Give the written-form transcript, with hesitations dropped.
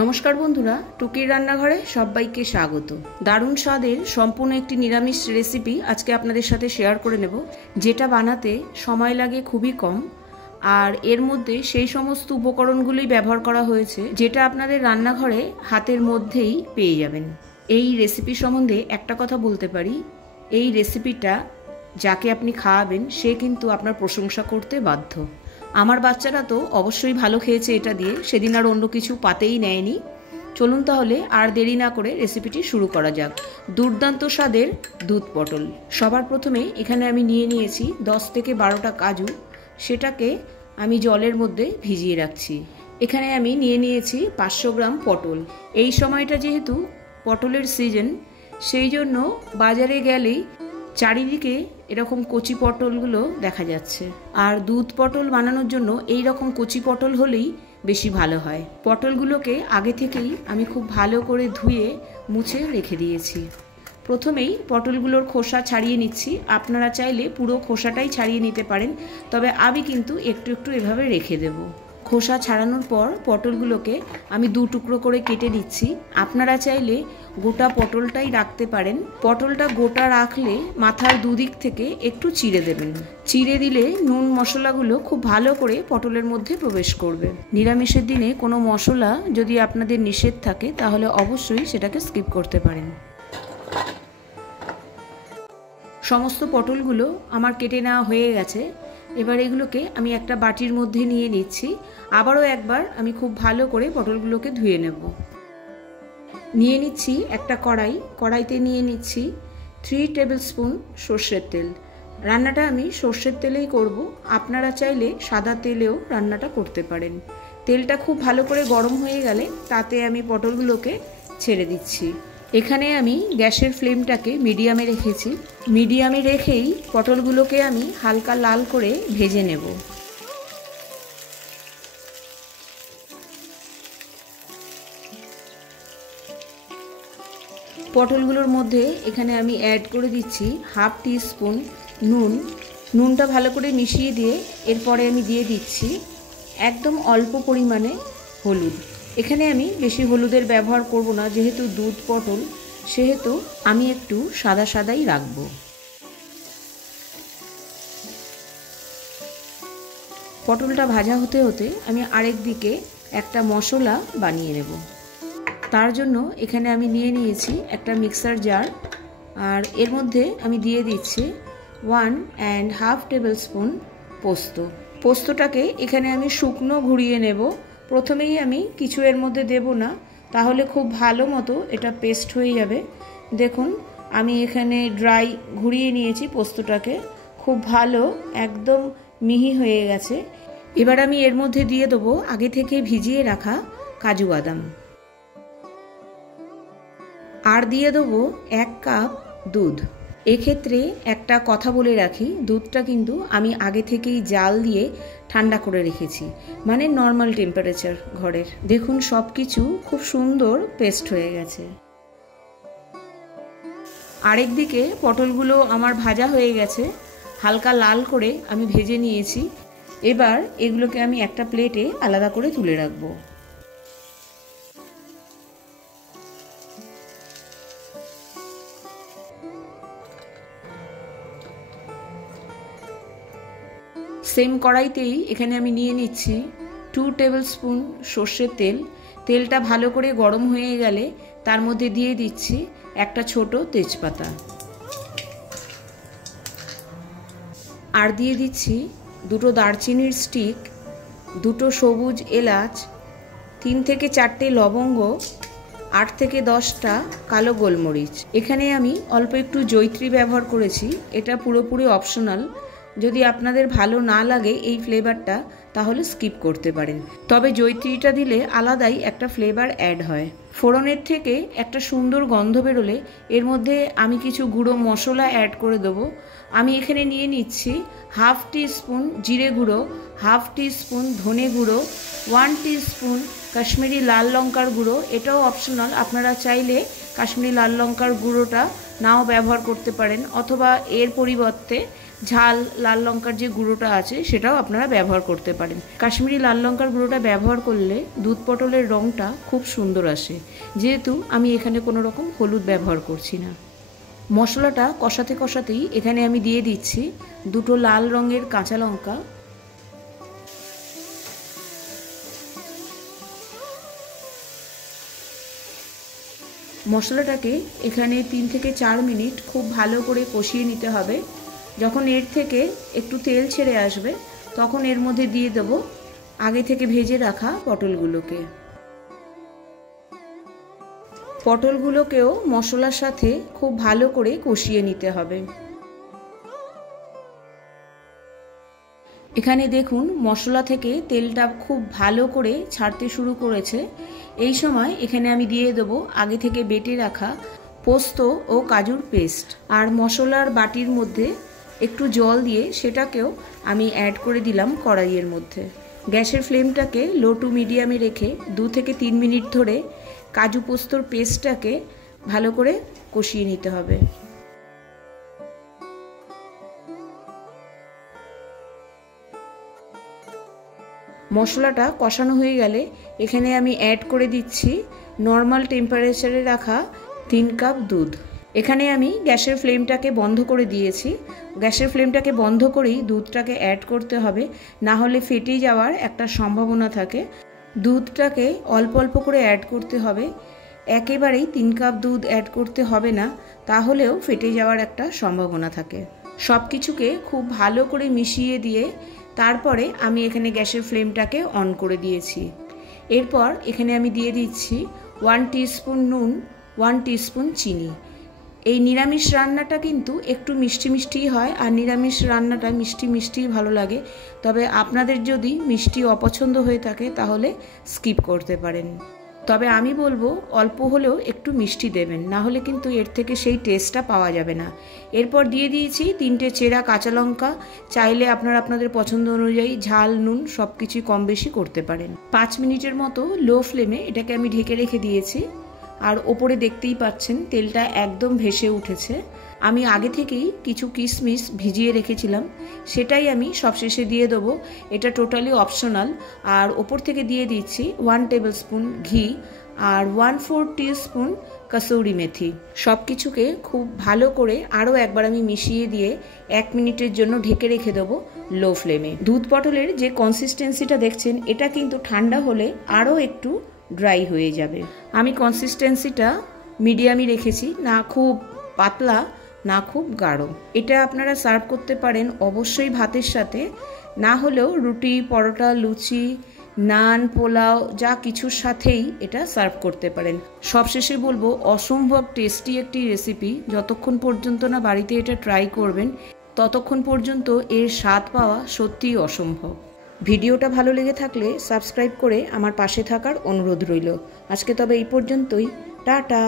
নমস্কার বন্ধুরা, টুকির রান্নাঘরে সবাইকে স্বাগত। দারুণ স্বাদের সম্পূর্ণ একটি নিরামিষ রেসিপি আজকে আপনাদের সাথে শেয়ার করে নেব, যেটা বানাতে সময় লাগে খুবই কম আর এর মধ্যে সেই সমস্ত উপকরণগুলোই ব্যবহার করা হয়েছে যেটা আপনাদের রান্নাঘরে হাতের মধ্যেই পেয়ে যাবেন। এই রেসিপি সম্বন্ধে একটা কথা বলতে পারি, এই রেসিপিটা যাকে আপনি খাওয়াবেন সে কিন্তু আপনার প্রশংসা করতে বাধ্য। আমার বাচ্চারা তো অবশ্যই ভালো খেয়েছে এটা দিয়ে, সেদিন আর অন্য কিছু পাতেই নেয়নি। চলুন তাহলে আর দেরি না করে রেসিপিটি শুরু করা যাক। দুর্দান্ত স্বাদের দুধ পটল। সবার প্রথমে এখানে আমি নিয়ে নিয়েছি 10 থেকে 12টা কাজু, সেটাকে আমি জলের মধ্যে ভিজিয়ে রাখছি। এখানে আমি নিয়ে নিয়েছি 500 গ্রাম পটল। এই সময়টা যেহেতু পটলের সিজন, সেই জন্য বাজারে গেলেই চারিদিকে এরকম কচি পটলগুলো দেখা যাচ্ছে। আর দুধ পটল বানানোর জন্য এই রকম কচি পটল হলেই বেশি ভালো হয়। পটলগুলোকে আগে থেকেই আমি খুব ভালো করে ধুয়ে মুছে রেখে দিয়েছি। প্রথমেই পটলগুলোর খোসা ছাড়িয়ে নিচ্ছি। আপনারা চাইলে পুরো খোসাটাই ছাড়িয়ে নিতে পারেন, তবে আমি কিন্তু একটু একটু এভাবে রেখে দেব। খোসা ছাড়ানোর পর পটলগুলোকে আমি 2 টুকরো করে কেটে নিচ্ছি। আপনারা চাইলে গোটা পটলটাই রাখতে পারেন। পটলটা গোটা রাখলে মাথার দুদিক থেকে একটু চিড়ে দেবেন। চিড়ে দিলে নুন মশলাগুলো খুব ভালো করে পটলের মধ্যে প্রবেশ করবে। নিরামিষের দিনে কোনো মশলা যদি আপনাদের নিষেধ থাকে তাহলে অবশ্যই সেটাকে স্কিপ করতে পারেন। সমস্ত পটলগুলো আমার কেটে নেওয়া হয়ে গেছে। এবার এগুলোকে আমি একটা বাটির মধ্যে নিয়ে নিচ্ছি। আবারও একবার আমি খুব ভালো করে পটলগুলোকে ধুয়ে নেব। নিয়ে নিচ্ছি একটা কড়াইতে নিয়ে নিচ্ছি 3 টেবিল স্পুন সর্ষের তেল। রান্নাটা আমি সর্ষের তেলেই করব, আপনারা চাইলে সাদা তেলেও রান্নাটা করতে পারেন। তেলটা খুব ভালো করে গরম হয়ে গেলে তাতে আমি পটলগুলোকে ছেড়ে দিচ্ছি। এখানে আমি গ্যাসের ফ্লেমটাকে মিডিয়ামে রেখেছি। মিডিয়ামে রেখেই পটলগুলোকে আমি হালকা লাল করে ভেজে নেব। পটলগুলোর মধ্যে এখানে আমি অ্যাড করে দিচ্ছি 1/2 টিস্পুন নুন। নুনটা ভালো করে মিশিয়ে দিয়ে এরপরে আমি দিয়ে দিচ্ছি একদম অল্প পরিমাণে হলুদ। এখানে আমি বেশি হলুদের ব্যবহার করব না, যেহেতু দুধ পটল সেহেতু আমি একটু সাদা সাদাই রাখবো। পটলটা ভাজা হতে হতে আমি আরেক দিকে একটা মশলা বানিয়ে নেব। তার জন্য এখানে আমি নিয়ে নিয়েছি একটা মিক্সার জার, আর এর মধ্যে আমি দিয়ে দিচ্ছি 1.5 টেবিল স্পুন পোস্ত। পোস্তটাকে এখানে আমি শুকনো ঘুরিয়ে নেব। প্রথমেই আমি কিছু এর মধ্যে দেব না, তাহলে খুব ভালো মতো এটা পেস্ট হয়ে যাবে। দেখুন আমি এখানে ড্রাই ঘুরিয়ে নিয়েছি পোস্তটাকে, খুব ভালো একদম মিহি হয়ে গেছে। এবার আমি এর মধ্যে দিয়ে দেবো আগে থেকে ভিজিয়ে রাখা কাজু বাদাম, আর দিয়ে দেবো 1 কাপ দুধ। এক্ষেত্রে একটা কথা বলে রাখি, দুধটা কিন্তু আমি আগে থেকেই জাল দিয়ে ঠান্ডা করে রেখেছি, মানে নর্মাল টেম্পারেচার ঘরের। দেখুন সব কিছু খুব সুন্দর পেস্ট হয়ে গেছে। আরেক দিকে পটলগুলো আমার ভাজা হয়ে গেছে, হালকা লাল করে আমি ভেজে নিয়েছি। এবার এগুলোকে আমি একটা প্লেটে আলাদা করে তুলে রাখবো। সেম কড়াইতেই এখানে আমি নিয়ে নিচ্ছি 2 টেবিল স্পুন সর্ষের তেল। তেলটা ভালো করে গরম হয়ে গেলে তার মধ্যে দিয়ে দিচ্ছি একটা ছোট তেজপাতা, আর দিয়ে দিচ্ছি 2টো দারচিনির স্টিক, 2টো সবুজ এলাচ, 3 থেকে 4টে লবঙ্গ, 8 থেকে 10টা কালো গোলমরিচ। এখানে আমি অল্প একটু জয়িত্রী ব্যবহার করেছি, এটা পুরোপুরি অপশনাল। যদি আপনাদের ভালো না লাগে এই ফ্লেভারটা তাহলে স্কিপ করতে পারেন, তবে জয়িত্রীটা দিলে আলাদাই একটা ফ্লেভার অ্যাড হয়। ফোড়নের থেকে একটা সুন্দর গন্ধ বেরোলে এর মধ্যে আমি কিছু গুঁড়ো মশলা অ্যাড করে দেবো। আমি এখানে নিয়ে নিচ্ছি 1/2 টিস্পুন জিরে গুঁড়ো, 1/2 টিস্পুন ধনে গুঁড়ো, 1 টিস্পুন কাশ্মীরি লাল লঙ্কার গুঁড়ো। এটাও অপশনাল, আপনারা চাইলে কাশ্মীরি লাল লঙ্কার গুঁড়োটা নাও ব্যবহার করতে পারেন, অথবা এর পরিবর্তে ঝাল লাল লঙ্কার যে গুঁড়োটা আছে সেটাও আপনারা ব্যবহার করতে পারেন। কাশ্মীরি লাল লঙ্কার গুঁড়োটা ব্যবহার করলে দুধ পটলের রঙটা খুব সুন্দর আসে, যেহেতু আমি এখানে কোনো রকম হলুদ ব্যবহার করছি না। মশলাটা কষাতে কষাতেই এখানে আমি দিয়ে দিচ্ছি 2টো লাল রঙের কাঁচা লঙ্কা, মশলাটাকে এখানে 3 থেকে 4 মিনিট খুব ভালো করে কষিয়ে নিতে হবে। যখন এর থেকে একটু তেল ছেড়ে আসবে তখন এর মধ্যে দিয়ে দেব আগে থেকে ভেজে রাখা পটলগুলোকে। পটলগুলোকেও মশলার সাথে খুব ভালো করে কষিয়ে নিতে হবে। এখানে দেখুন মশলা থেকে তেলটা খুব ভালো করে ছাড়তে শুরু করেছে। এই সময় এখানে আমি দিয়ে দেব আগে থেকে বেটে রাখা পোস্ত ও কাজুর পেস্ট, আর মশলার বাটির মধ্যে একটু জল দিয়ে সেটাকেও আমি অ্যাড করে দিলাম কড়াইয়ের মধ্যে। গ্যাসের ফ্লেমটাকে লো টু মিডিয়ামে রেখে 2 থেকে 3 মিনিট ধরে কাজু পোস্তর পেস্টটাকে ভালো করে কষিয়ে নিতে হবে। মশলাটা কষানো হয়ে গেলে এখানে আমি অ্যাড করে দিচ্ছি নর্মাল টেম্পারেচারে রাখা 3 কাপ দুধ। এখানে আমি গ্যাসের ফ্লেমটাকে বন্ধ করে দিয়েছি। গ্যাসের ফ্লেমটাকে বন্ধ করেই দুধটাকে অ্যাড করতে হবে, না হলে ফেটে যাওয়ার একটা সম্ভাবনা থাকে। দুধটাকে অল্প অল্প করে অ্যাড করতে হবে, একেবারেই 3 কাপ দুধ অ্যাড করতে হবে না, তাহলেও ফেটে যাওয়ার একটা সম্ভাবনা থাকে। সব কিছুকে খুব ভালো করে মিশিয়ে দিয়ে তারপরে আমি এখানে গ্যাসের ফ্লেমটাকে অন করে দিয়েছি। এরপর এখানে আমি দিয়ে দিচ্ছি 1 টিস্পুন নুন, 1 টিস্পুন চিনি। এই নিরামিষ রান্নাটা কিন্তু একটু মিষ্টি মিষ্টিই হয়, আর নিরামিষ রান্নাটা মিষ্টি মিষ্টিই ভালো লাগে। তবে আপনাদের যদি মিষ্টি অপছন্দ হয়ে থাকে তাহলে স্কিপ করতে পারেন। তবে আমি বলবো অল্প হলেও একটু মিষ্টি দেবেন, না হলে কিন্তু এর থেকে সেই টেস্টটা পাওয়া যাবে না। এরপর দিয়ে দিয়েছি 3টে চেরা কাঁচা লঙ্কা। চাইলে আপনারা আপনাদের পছন্দ অনুযায়ী ঝাল নুন সব কিছুই কম বেশি করতে পারেন। 5 মিনিটের মতো লো ফ্লেমে এটাকে আমি ঢেকে রেখে দিয়েছি। আর ওপরে দেখতেই পাচ্ছেন তেলটা একদম ভেসে উঠেছে। আমি আগে থেকেই কিছু কিশমিশ ভিজিয়ে রেখেছিলাম, সেটাই আমি সবশেষে দিয়ে দেবো। এটা টোটালি অপশনাল। আর ওপর থেকে দিয়ে দিচ্ছি 1 টেবিল স্পুন ঘি আর 1/4 টিস্পুন কসুরি মেথি। সব কিছুকে খুব ভালো করে আরও একবার আমি মিশিয়ে দিয়ে 1 মিনিটের জন্য ঢেকে রেখে দেবো লো ফ্লেমে। দুধ পটলের যে কনসিস্টেন্সিটা দেখছেন এটা কিন্তু ঠান্ডা হলে আরও একটু ড্রাই হয়ে যাবে। আমি কনসিস্টেন্সিটা মিডিয়ামই রেখেছি, না খুব পাতলা না খুব গাঢ়। এটা আপনারা সার্ভ করতে পারেন অবশ্যই ভাতের সাথে, না হলেও রুটি, পরোটা, লুচি, নান, পোলাও যা কিছুর সাথেই এটা সার্ভ করতে পারেন। সবশেষে বলবো অসম্ভব টেস্টি একটি রেসিপি। যতক্ষণ পর্যন্ত না বাড়িতে এটা ট্রাই করবেন ততক্ষণ পর্যন্ত এর স্বাদ পাওয়া সত্যিই অসম্ভব। ভিডিওটা ভালো লেগে থাকলে সাবস্ক্রাইব করে আমার পাশে থাকার অনুরোধ রইল। আজকে তবে এই পর্যন্তই। টাটা।